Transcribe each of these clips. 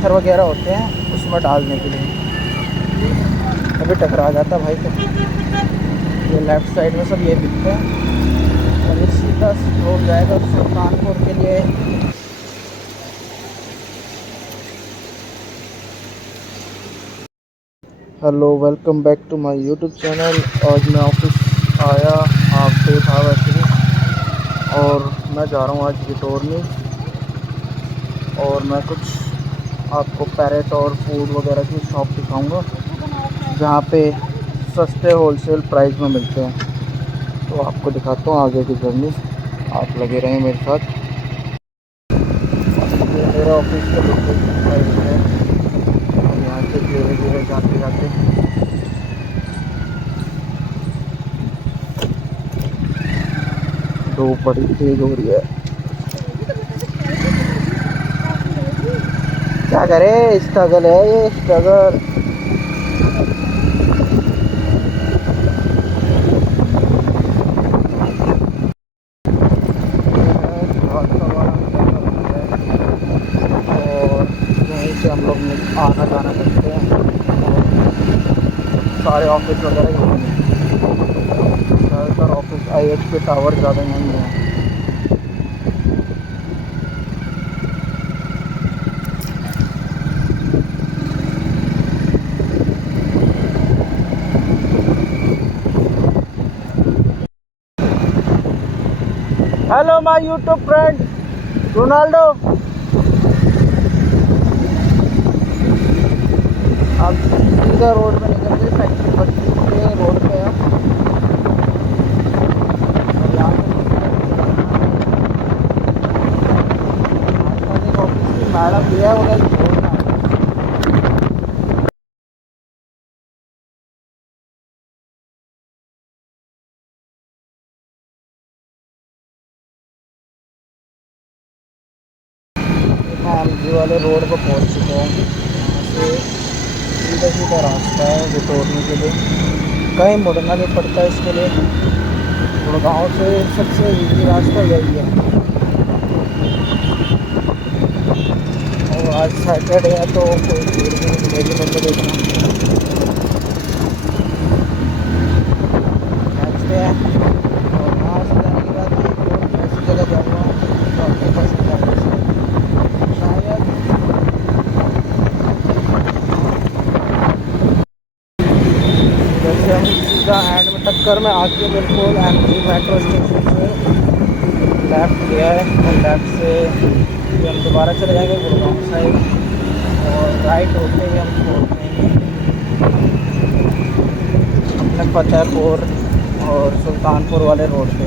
पत्थर वगैरह होते हैं उसमें डालने के लिए। अभी टकरा जाता भाई। तो ये लेफ़्ट साइड में सब ये बिकते हैं और ये सीधा रोड जाएगा सुल्तानपुर के लिए। Hello, welcome back to my YouTube channel. आज मैं ऑफिस आया, हाफ डे था वैसे भी, और मैं जा रहा हूँ आज रिटोरनी। और मैं कुछ आपको पैरेट और फूड वगैरह की शॉप दिखाऊंगा जहाँ पे सस्ते होलसेल प्राइस में मिलते हैं। तो आपको दिखाता हूँ आगे की जर्नी, आप लगे रहें मेरे साथ। ये मेरा ऑफिस का लोकेशन प्राइस है। और यहाँ से धीरे धीरे जाते जाते धूप बड़ी तेज हो रही है। क्या करे, स्ट्रगल है ये, स्ट्रगल। और यहीं से हम लोग आना जाना करते हैं। सारे ऑफिस वगैरह यहीं हैं। ज़्यादातर ऑफिस IHP टावर ज़्यादा नहीं है। Hello my YouTube friend Ronaldo. अब सीधा रोड में निकल गए, फैक्ट्री बत्ती के रोड पे है। और यहाँ पे ऑफिस की मैडम भी है, उन्हें छोड़ना है। MG वाले रोड पर पहुँच चुके हैं। यहाँ से सीधा सीधा रास्ता है रिटोरनी के लिए, कहीं मुड़ना नहीं पड़ता इसके लिए। गुड़गांव से सबसे इजी रास्ता यही है। और आज सैटरडे है तो कोई भीड़ भी नहीं मिलेगी मेरे को देखना। देखते हैं। और वहाँ से जाने के बाद एक और ऐसी जगह जाऊँगा जो आपके पास शायद। जैसे हम सीधा एंड में टक्कर में आके बिल्कुल MG मेट्रो स्टेशन से लेफ़्ट लिया है, और लेफ़्ट से फिर हम दोबारा चले जाएंगे गुड़गांव साइड, और राइट होते ही हम छोड़ते हैं अपने फतेहपुर और सुल्तानपुर वाले रोड पे।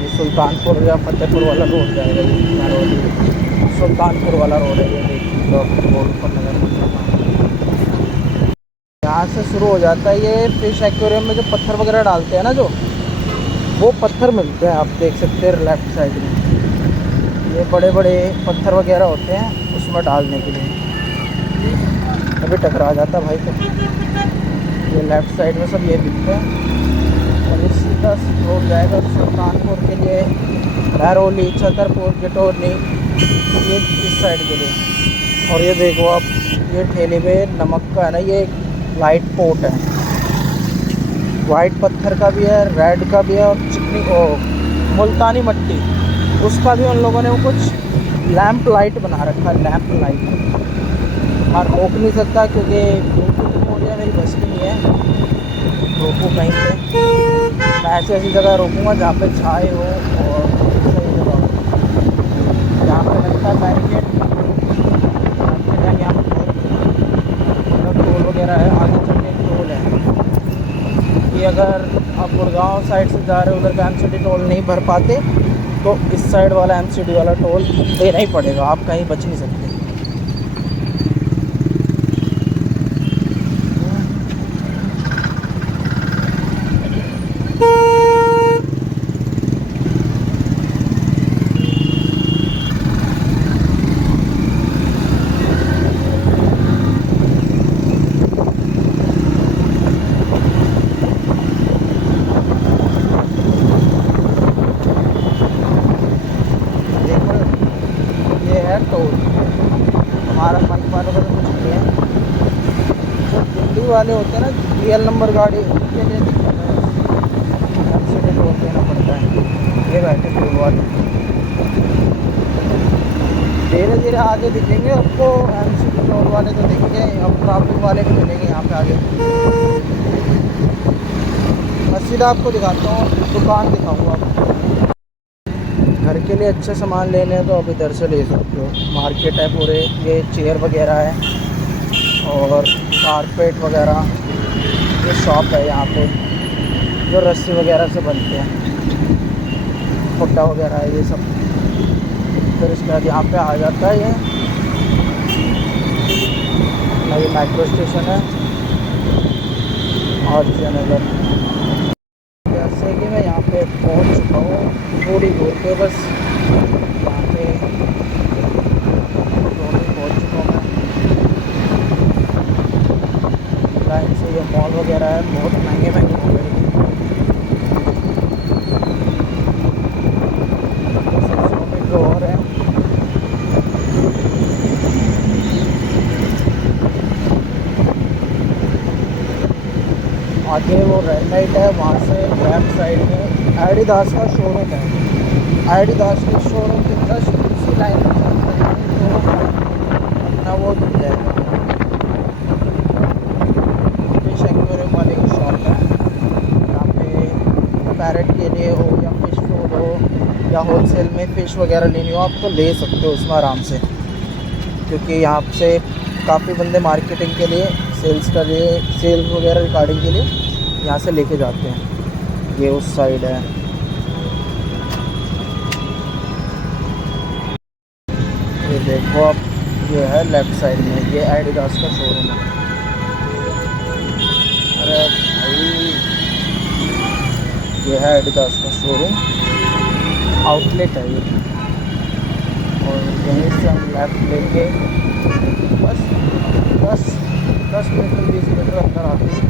ये सुल्तानपुर या फतेहपुर वाला रोड जाएगा। ये रोड सुल्तानपुर वाला रोड है। ये देखिए रोड पर नजर। यहाँ से शुरू हो जाता है ये फिश एक्वेरियम में जो पत्थर वगैरह डालते हैं ना, जो वो पत्थर मिलते हैं। आप देख सकते हैं लेफ़्ट साइड में ये बड़े बड़े पत्थर वगैरह होते हैं उसमें डालने के लिए। अभी टकरा जाता भाई। तो ये लेफ़्ट साइड में सब ये बिकते हैं और ये सीधा रोड जाएगा सुल्तानपुर के लिए, महरौली, छतरपुर, रिटोरनी, ये इस साइड के लिए। और ये देखो आप, ये ठेले पे नमक का है ना, ये वाइट पोट है। वाइट पत्थर का भी है, रेड का भी है, और चिकनी मुल्तानी मट्टी उसका भी उन लोगों ने वो कुछ लैंप लाइट बना रखा है। लैंप लाइट और रोक नहीं सकता क्योंकि ब्लूटूथ हो गया, मेरी बस की नहीं है। रोकूँ कहीं पे, मैं ऐसी जगह रोकूँगा जहाँ पे छाए हो और सही जगह हो, जहाँ पे लगता है बैरिकेड। यहाँ पर टोल वगैरह है, आगे चल के टोल है कि अगर आप गुड़गांव साइड से जा रहे हो, उधर का MCD टोल नहीं भर पाते तो इस साइड वाला MCD वाला टोल देना ही पड़ेगा, आप कहीं बच नहीं सकते। देखो ये है टोल। हमारा बाइक वालों का तो कुछ नहीं है, जो दिल्ली वाले होते हैं ना DL नंबर गाड़ी, उनके लिए दिक्कत है, एक्सीडेंट रोक देना पड़ता है। ये बैठे कोई बात, धीरे धीरे आगे दिखेंगे आपको, MCD टोल वाले तो दिखेंगे, अब ट्रैफिक वाले भी मिलेंगे यहाँ पे आगे। मैं सीधा आपको दिखाता हूँ, दुकान दिखाऊँगा आपको। घर के लिए अच्छे सामान लेने हैं तो आप इधर से ले सकते हो, मार्केट है पूरे, ये चेयर वगैरह है और कारपेट वगैरह, ये शॉप है यहाँ पे जो रस्सी वगैरह से बनते हैं, खुट्टा वगैरह है ये सब। फिर इसके बाद यहाँ पे आ जाता है ये मेट्रो स्टेशन है और जयनगर। जैसे कि मैं यहाँ पे पहुँच चुका हूँ, थोड़ी दूर पे बस यहाँ पे पहुँच चुका हूँ मैं। लाइन से ये मॉल वगैरह है, बहुत महंगे महंगे मॉल है। और है आगे वो रेड लाइट है, वहाँ से लेफ्ट साइड में एडिडास का शोरूम है। एडिडास के शोरूम के जस्ट उसी लाइन में चलते हैं तो अपना वो मिल जाएगा, फिश एक्वेरियम वाले की शॉप है। यहाँ पे पैरेट के लिए हो या फिश फूड हो या होलसेल में फ़िश वगैरह लेनी हो आप तो ले सकते हो उसमें आराम से, क्योंकि यहाँ से काफ़ी बंदे मार्केटिंग के लिए, सेल्स वगैरह रिकॉर्डिंग के लिए यहाँ से लेके जाते हैं। ये उस साइड है, ये देखो आप, ये है लेफ़्ट साइड में, ये एडिडास का शोरूम है। अरे भाई, ये है एडिडास का शोरूम, आउटलेट है ये। और यहीं से हम लेफ़्ट लेंगे, बस 10 मीटर 20 मीटर अंदर आते हैं,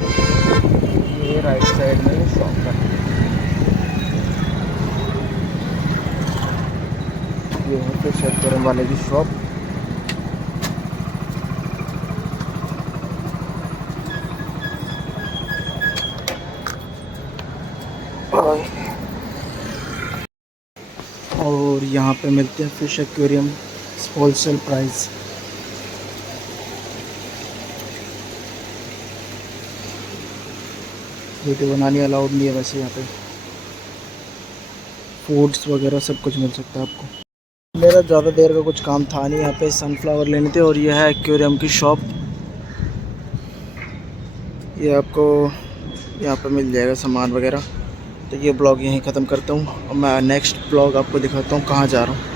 ये राइट साइड में ये शॉप है। ये है फिश एक्वेरियम वाले की शॉप। और यहाँ पे मिलते हैं fish aquarium wholesale price. Video बनानी अलाउड नहीं है वैसे, यहाँ पे फूड्स वगैरह सब कुछ मिल सकता है आपको। मेरा ज़्यादा देर का कुछ काम था नहीं, यहाँ पे सनफ्लावर लेने थे और यह है एक्वेरियम की शॉप। ये आपको यहाँ पे मिल जाएगा सामान वगैरह। तो ये ब्लॉग यहीं ख़त्म करता हूँ और मैं नेक्स्ट ब्लॉग आपको दिखाता हूँ कहाँ जा रहा हूँ।